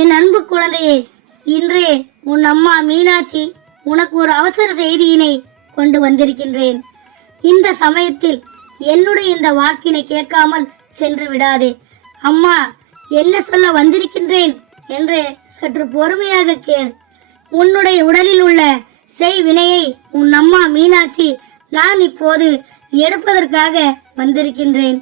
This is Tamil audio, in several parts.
என் அன்பு குழந்தையே இன்றே உன் அம்மா மீனாட்சி உனக்கு ஒரு அவசர செய்தியினை கொண்டு வந்திருக்கின்றேன். இந்த சமயத்தில் என்னுடைய இந்த வாக்கினை கேட்காமல் சென்று விடாதே. அம்மா என்ன சொல்ல வந்திருக்கின்றேன் என்று சற்று பொறுமையாக கேள். உன்னுடைய உடலில் உள்ள செய் வினையை உன் அம்மா மீனாட்சி நான் இப்போது எடுப்பதற்காக வந்திருக்கின்றேன்.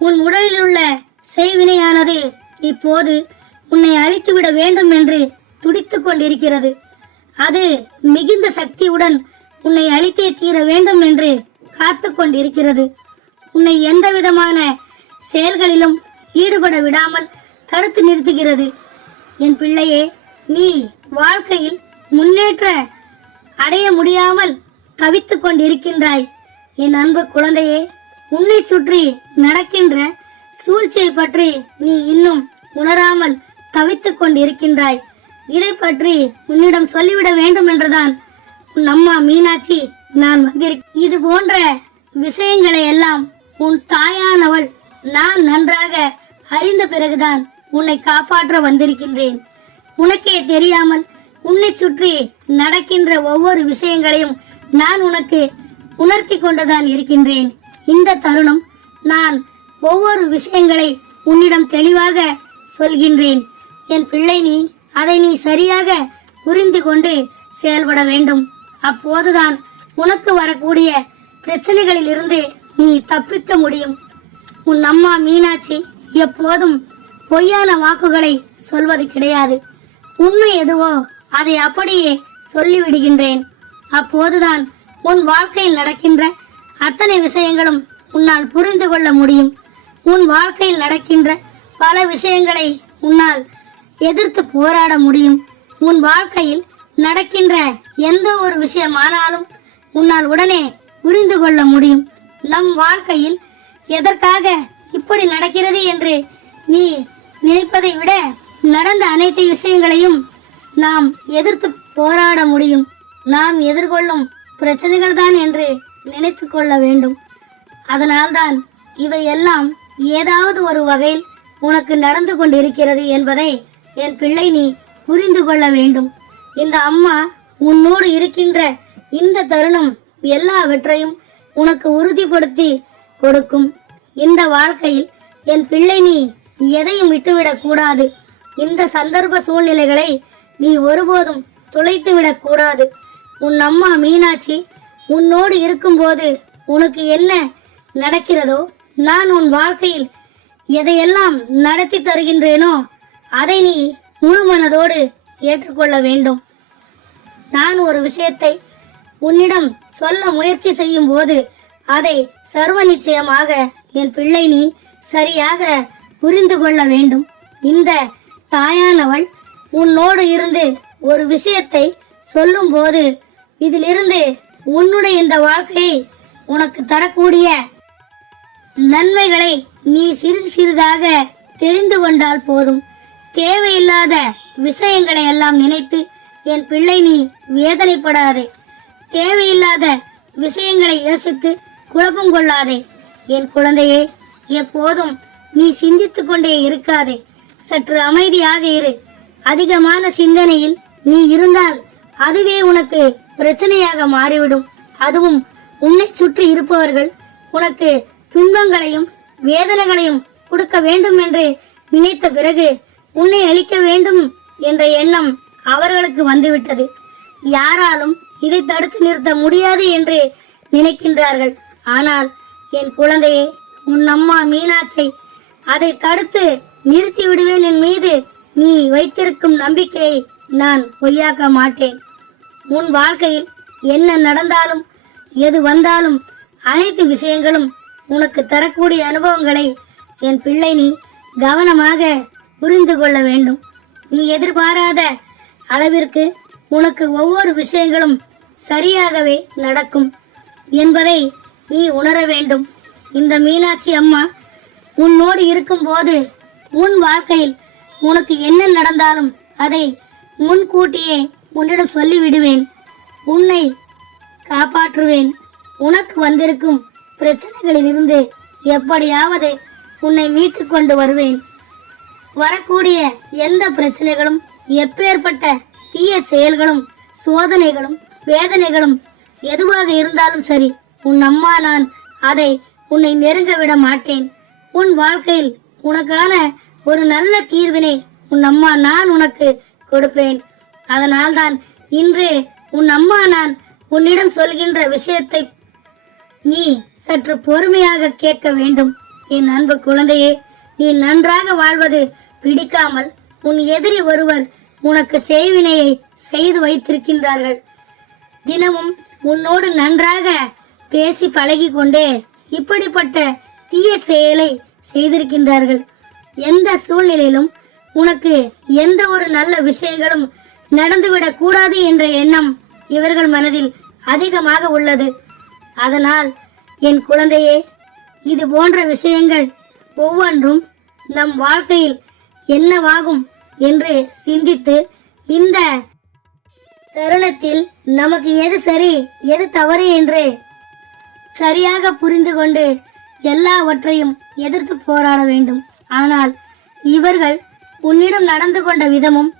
உன் உடலில் உள்ள செய்வினையானது இப்போது உன்னை அழித்துவிட வேண்டும் என்று துடித்துக் கொண்டிருக்கிறது. அது மிகுந்த சக்தியுடன் உன்னை அழித்தே தீர வேண்டும் என்று காத்து கொண்டிருக்கிறது. உன்னை எந்த விதமான செயல்களிலும் ஈடுபட விடாமல் தடுத்து நிறுத்துகிறது. என் பிள்ளையே நீ வாழ்க்கையில் முன்னேற்ற அடைய முடியாமல் தவித்துக் கொண்டிருக்கின்றாய். என் அன்பு குழந்தையே உன்னை சுற்றி நடக்கின்ற சூழ்ச்சியை பற்றி நீ இன்னும் உணராமல் தவித்துக் கொண்டிருக்கின்றாய். இதை பற்றி உன்னிடம் சொல்லிவிட வேண்டும் என்றுதான். உன் அம்மா மீனாட்சி நான் வந்திருக்க இது போன்ற விஷயங்களை எல்லாம் உன் தாயானவள் நான் நன்றாக அறிந்த பிறகுதான் உன்னை காப்பாற்ற வந்திருக்கின்றேன். உனக்கே தெரியாமல் உன்னை சுற்றி நடக்கின்ற ஒவ்வொரு விஷயங்களையும் நான் உனக்கு உணர்த்தி கொண்டுதான் இருக்கின்றேன். இந்த தருணம் நான் ஒவ்வொரு விஷயங்களை உன்னிடம் தெளிவாக சொல்கின்றேன். என் பிள்ளை நீ அதை நீ சரியாக புரிந்து கொண்டு செயல்பட வேண்டும். அப்போதுதான் உனக்கு வரக்கூடிய பிரச்சனைகளில் இருந்து நீ தப்பிக்க முடியும். உன் அம்மா மீனாட்சி எப்போதும் பொய்யான வாக்குகளை சொல்வது கிடையாது. உண்மை எதுவோ அதை அப்படியே சொல்லிவிடுகின்றேன். அப்போதுதான் உன் வாழ்க்கையில் நடக்கின்ற அத்தனை விஷயங்களும் உன்னால் புரிந்து கொள்ள முடியும். உன் வாழ்க்கையில் நடக்கின்ற பல விஷயங்களை உன்னால் எதிர்த்து போராட முடியும். உன் வாழ்க்கையில் நடக்கின்ற எந்த ஒரு விஷயமானாலும் உன்னால் உடனே புரிந்து கொள்ள முடியும். நம் வாழ்க்கையில் எதற்காக இப்படி நடக்கிறது என்று நீ நினைப்பதை விட நடந்த அனைத்து விஷயங்களையும் நாம் எதிர்த்து போராட முடியும். நாம் எதிர்கொள்ளும் பிரச்சனைகள் தான் என்று நினைத்து கொள்ள வேண்டும். அதனால்தான் இவையெல்லாம் ஏதாவது ஒரு வகையில் உனக்கு நடந்து கொண்டிருக்கிறது என்பதை என் பிள்ளை நீ புரிந்து கொள்ள வேண்டும். இந்த அம்மா உன்னோடு இருக்கின்ற இந்த தருணம் எல்லாவற்றையும் உனக்கு உறுதிப்படுத்தி கொடுக்கும். இந்த வாழ்க்கையில் என் பிள்ளை நீ எதையும் விட்டுவிடக் கூடாது. இந்த சந்தர்ப்ப சூழ்நிலைகளை நீ ஒருபோதும் துளைத்து விடக்கூடாது உன் அம்மா மீனாட்சி உன்னோடு இருக்கும்போது உனக்கு என்ன நடக்கிறதோ நான் உன் வாழ்க்கையில் எதையெல்லாம் நடத்தி தருகின்றேனோ அதை நீ முழு மனதோடு ஏற்றுக்கொள்ள வேண்டும். நான் ஒரு விஷயத்தை உன்னிடம் சொல்ல முயற்சி செய்யும் போது அதை சர்வ நிச்சயமாக என் பிள்ளை நீ சரியாக புரிந்து கொள்ள வேண்டும். இந்த தாயானவள் உன்னோடு இருந்து ஒரு விஷயத்தை சொல்லும்போது இதிலிருந்து உன்னுடைய இந்த வாழ்க்கையை உனக்கு தரக்கூடிய நன்மைகளை நீ சிறிது சிறிதாக தெரிந்து கொண்டால் போதும். தேவையில்லாத விஷயங்களை எல்லாம் நினைத்து என் பிள்ளை நீ வேதனைப்படாதே. தேவையில்லாத விஷயங்களை யோசித்து குழப்பம் கொள்ளாதே. என் குழந்தையே எப்போதும் நீ சிந்தித்துக் கொண்டே இருக்காதே. சற்று அமைதியாக இரு. அதிகமான சிந்தனையில் நீ இருந்தால் அதுவே உனக்கு பிரச்சனையாக மாறிவிடும். அதுவும் உன்னை சுற்றி இருப்பவர்கள் உனக்கு துன்பங்களையும் வேதனைகளையும் கொடுக்க வேண்டும் என்று நினைத்த பிறகு உன்னை அழிக்க வேண்டும் என்ற எண்ணம் அவர்களுக்கு வந்துவிட்டது. யாராலும் இதை தடுத்து நிறுத்த முடியாது என்று நினைக்கின்றார்கள். ஆனால் என் குழந்தையே உன் அம்மா மீனாட்சி அதை தடுத்து நிறுத்தி விடுவேன் என் மீது நீ வைத்திருக்கும் நம்பிக்கையை நான் பொய்யாக்க மாட்டேன். உன் வாழ்க்கையில் என்ன நடந்தாலும் எது வந்தாலும் அனைத்து விஷயங்களும் உனக்கு தரக்கூடிய அனுபவங்களை என் பிள்ளை நீ கவனமாக புரிந்து கொள்ள வேண்டும். நீ எதிர்பாராத அளவிற்கு உனக்கு ஒவ்வொரு விஷயங்களும் சரியாகவே நடக்கும் என்பதை நீ உணர வேண்டும். இந்த மீனாட்சி அம்மா உன்னோடு இருக்கும்போது உன் வாழ்க்கையில் உனக்கு என்ன நடந்தாலும் அதை முன்கூட்டியே உன்னிடம் சொல்லிவிடுவேன். உன்னை காப்பாற்றுவேன். உனக்கு வந்திருக்கும் பிரச்சனைகளிலிருந்து எப்படியாவது உன்னை மீட்டு கொண்டு வருவேன். வரக்கூடிய எந்த பிரச்சனைகளும் எப்பேற்பட்ட தீய செயல்களும் சோதனைகளும் வேதனைகளும் எதுவாக இருந்தாலும் சரி உன் அம்மா நான் அதை உன்னை நெருங்க விட மாட்டேன். உன் வாழ்க்கையில் உனக்கான ஒரு நல்ல தீர்வினை உன் அம்மா நான் உனக்கு கொடுப்பேன். அதனால்தான் இன்று உன் அம்மா நான் உன்னிடம் சொல்கின்ற விஷயத்தை நீ சற்று பொறுமையாக கேட்க வேண்டும். என் அன்பு குழந்தையே நீ நன்றாக வாழ்வது பிடிக்காமல் உன் எதிரி ஒருவர் உனக்கு செய்வினையை செய்து வைத்திருக்கின்றார்கள். தினமும் உன்னோடு நன்றாக பேசி பழகி கொண்டே இப்படிப்பட்ட தீய செயலை செய்திருக்கின்றார்கள். எந்த சூழ்நிலையிலும் உனக்கு எந்த ஒரு நல்ல விஷயங்களும் நடந்துவிடக் கூடாது என்ற எண்ணம் இவர்கள் மனதில் அதிகமாக உள்ளது. அதனால் என் குழந்தையே இது போன்ற விஷயங்கள் ஒவ்வொன்றும் நம் வாழ்க்கையில் என்னவாகும் என்று சிந்தித்து இந்த தருணத்தில் நமக்கு எது சரி எது தவறு என்று சரியாக புரிந்து கொண்டு எல்லாவற்றையும் எதிர்த்து போராட வேண்டும். ஆனால் இவர்கள் உன்னிடம் நடந்து கொண்ட விதமும்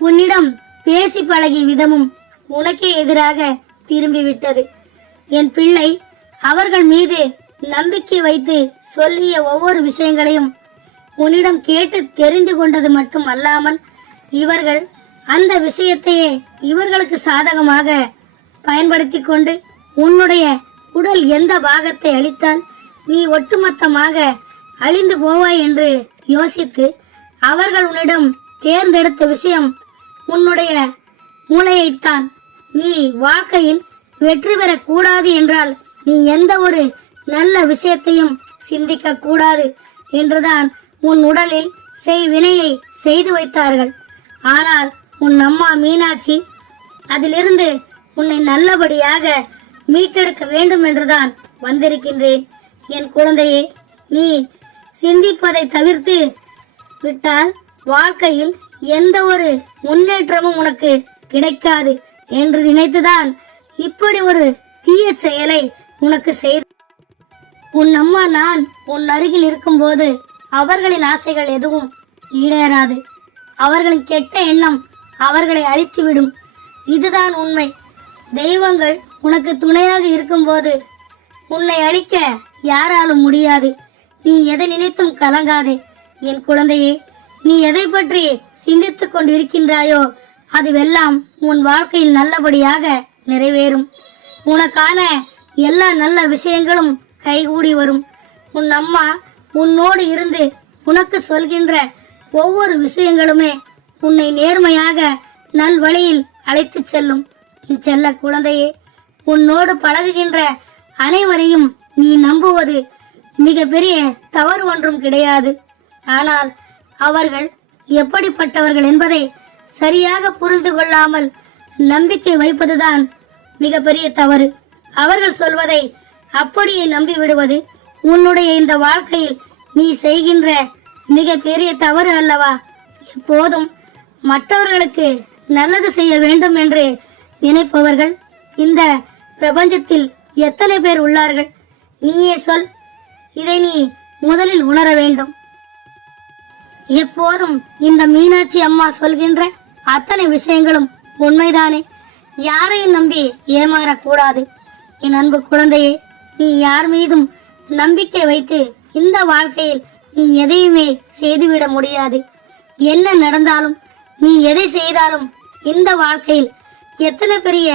உன்னிடம் பேசி பழகிய விதமும் உனக்கே எதிராக திரும்பிவிட்டது. என் பிள்ளை அவர்கள் மீது நம்பிக்கை வைத்து சொல்லிய ஒவ்வொரு விஷயங்களையும் உன்னிடம் கேட்டு தெரிந்து கொண்டது மட்டும் அல்லாமல் இவர்கள் அந்த விஷயத்தையே இவர்களுக்கு சாதகமாக பயன்படுத்தி கொண்டு உன்னுடைய உடல் எந்த பாகத்தை அழித்தால் நீ ஒட்டுமொத்தமாக அழிந்து போவாய் என்று யோசித்து அவர்கள் உன்னிடம் தேர்ந்தெடுத்த விஷயம் உன்னுடைய மூளையைத்தான். நீ வாழ்க்கையில் வெற்றி பெறக்கூடாது என்றால் நீ எந்த ஒரு நல்ல விஷயத்தையும் சிந்திக்க கூடாது என்றுதான் உன் உடலில் செய் வினையை செய்து வைத்தார்கள். ஆனால் உன் அம்மா மீனாட்சி அதிலிருந்து உன்னை நல்லபடியாக மீட்டெடுக்க வேண்டும் என்றுதான் வந்திருக்கின்றேன். என் குழந்தையே நீ சிந்திப்பதை தவிர்த்து விட்டால் வாழ்க்கையில் எந்த ஒரு முன்னேற்றமும் உனக்கு கிடைக்காது என்று நினைத்துதான் இப்படி ஒரு தீய செயலை உனக்கு செய்து உன் அம்மா நான் உன் அருகில் இருக்கும்போது அவர்களின் ஆசைகள் எதுவும் ஈடேறாது. அவர்களின் கெட்ட எண்ணம் அவர்களை அழித்துவிடும். இதுதான் உண்மை. தெய்வங்கள் உனக்கு துணையாக இருக்கும்போது உன்னை அழிக்க யாராலும் முடியாது. நீ எதை நினைத்தும் கலங்காதே. என் குழந்தையே நீ எதை பற்றி சிந்தித்துக் கொண்டிருக்கின்றாயோ அதுவெல்லாம் உன் வாழ்க்கையில் நல்லபடியாக நிறைவேறும். உனக்கான எல்லா நல்ல விஷயங்களும் கைகூடி வரும். உன் அம்மா உன்னோடு இருந்து உனக்கு சொல்கின்ற ஒவ்வொரு விஷயங்களுமே உன்னை நேர்மையாக நல்வழியில் அழைத்துச் செல்லும். என் செல்ல குழந்தையே உன்னோடு பழகுகின்ற அனைவரையும் நீ நம்புவது மிகப்பெரிய தவறு ஒன்றும் கிடையாது. ஆனால் அவர்கள் எப்படிப்பட்டவர்கள் என்பதை சரியாக புரிந்து கொள்ளாமல் நம்பிக்கை வைப்பதுதான் மிகப்பெரிய தவறு. அவர்கள் சொல்வதை அப்படியே நம்பி விடுவது உன்னுடைய இந்த வாழ்க்கையில் நீ செய்கின்ற மிகப்பெரிய தவறு அல்லவா? எப்போதும் மற்றவர்களுக்கு நல்லது செய்ய வேண்டும் என்று நினைப்பவர்கள் இந்த பிரபஞ்சத்தில் எத்தனை பேர் உள்ளார்கள்? நீயே சொல். இதை நீ முதலில் உணர வேண்டும். எப்போதும் இந்த மீனாட்சி அம்மா சொல்கின்ற அத்தனை விஷயங்களும் உண்மைதானே? யாரையும் நம்பி ஏமாறக்கூடாது. என் அன்பு குழந்தையே நீ யார் மீதும் நம்பிக்கை வைத்து இந்த வாழ்க்கையில் நீ எதையுமே செய்துவிட முடியாது. என்ன நடந்தாலும் நீ எதை செய்தாலும் இந்த வாழ்க்கையில் எத்தனை பெரிய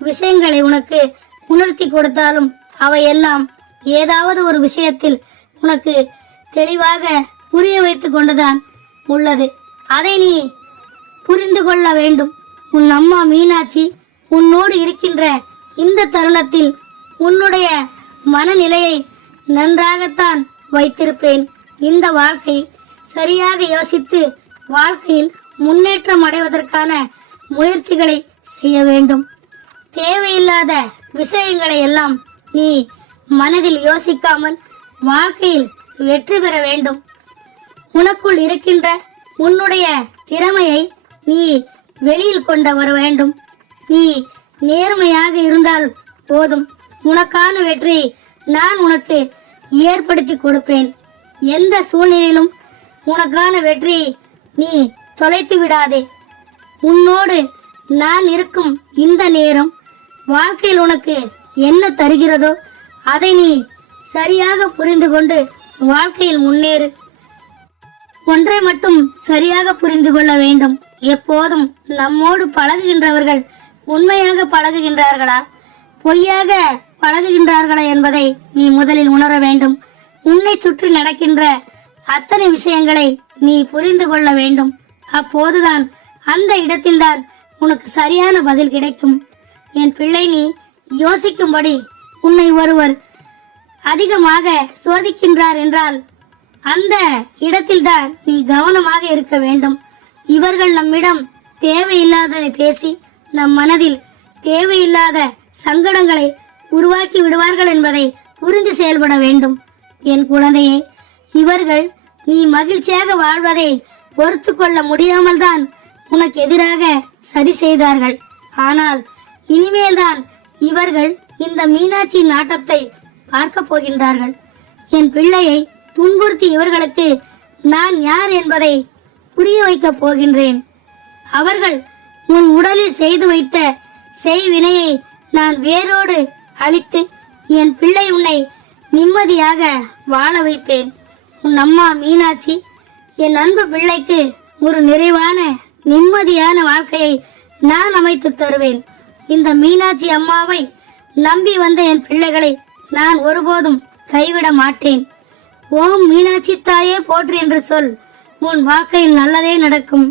விஷயங்களை உனக்கு உணர்த்தி கொடுத்தாலும் அவையெல்லாம் ஏதாவது ஒரு விஷயத்தில் உனக்கு தெளிவாக புரிய வைத்து கொண்டுதான் உள்ளது. அதை நீ புரிந்து கொள்ள வேண்டும். உன் அம்மா மீனாட்சி உன்னோடு இருக்கின்ற இந்த தருணத்தில் உன்னுடைய மனநிலையை நன்றாகத்தான் வைத்திருப்பேன். இந்த வாழ்க்கை சரியாக யோசித்து வாழ்க்கையில் முன்னேற்றம் அடைவதற்கான முயற்சிகளை செய்ய வேண்டும். தேவையில்லாத விஷயங்களை எல்லாம் நீ மனதில் யோசிக்காமல் வாழ்க்கையில் வெற்றி பெற வேண்டும். உனக்குள் இருக்கின்ற உன்னுடைய திறமையை நீ வெளியில் கொண்டு வர வேண்டும். நீ நேர்மையாக இருந்தால் போதும். உனக்கான வெற்றி நான் உனக்கு ஏற்படுத்தி கொடுப்பேன். எந்த சூழ்நிலையிலும் உனக்கான வெற்றியை நீ தொலைத்து விடாதே. உன்னோடு நான் இருக்கும் இந்த நேரம் வாழ்க்கையில் உனக்கு என்ன தருகிறதோ அதை நீ சரியாக புரிந்து கொண்டு வாழ்க்கையில் முன்னேறு. ஒன்றை மட்டும் சரியாக புரிந்து கொள்ள வேண்டும். எப்போதும் நம்மோடு பழகுகின்றவர்கள் உண்மையாக பழகுகின்றார்களா? பொய்யாக பழகுகின்றார்களா என்பதை நீ முதலில் உணர வேண்டும். உன்னை சுற்றி நடக்கின்ற அத்தனை விஷயங்களை நீ புரிந்து கொள்ள வேண்டும். அப்போதுதான் அந்த இடத்தில்தான் உனக்கு சரியான பதில் கிடைக்கும். என் பிள்ளை நீ யோசிக்கும்படி உன்னை ஒருவர் அதிகமாக சோதிக்கின்றார் என்றால் அந்த இடத்தில்தான் நீ கவனமாக இருக்க வேண்டும். இவர்கள் நம்மிடம் தேவையில்லாததை பேசி நம் மனதில் தேவையில்லாத சங்கடங்களை உருவாக்கி விடுவார்கள் என்பதை புரிந்து செயல்பட வேண்டும். என் குழந்தையே இவர்கள் நீ மகிழ்ச்சியாக வாழ்வதை பொறுத்து கொள்ள முடியாமல் தான் உனக்கு எதிராக சரி செய்தார்கள். ஆனால் இனிமேல்தான் இவர்கள் இந்த மீனாட்சி நாட்டத்தை பார்க்க போகின்றார்கள். என் பிள்ளையை துன்புறுத்தி இவர்களுக்கு நான் யார் என்பதை புரிய வைக்கப் போகின்றேன். அவர்கள் உன் உடலில் செய்து வைத்த செய்வினையை நான் வேரோடு அழித்து என் பிள்ளை உன்னை நிம்மதியாக வாழ வைப்பேன். உன் அம்மா மீனாட்சி என் அன்பு பிள்ளைக்கு ஒரு நிறைவான நிம்மதியான வாழ்க்கையை நான் அமைத்து தருவேன். இந்த மீனாட்சி அம்மாவை நம்பி வந்த என் பிள்ளைகளை நான் ஒருபோதும் கைவிட மாட்டேன். ஓம் மீனாட்சி தாயே போற்று என்று சொல். உன் வாழ்க்கையில் நல்லதே நடக்கும்.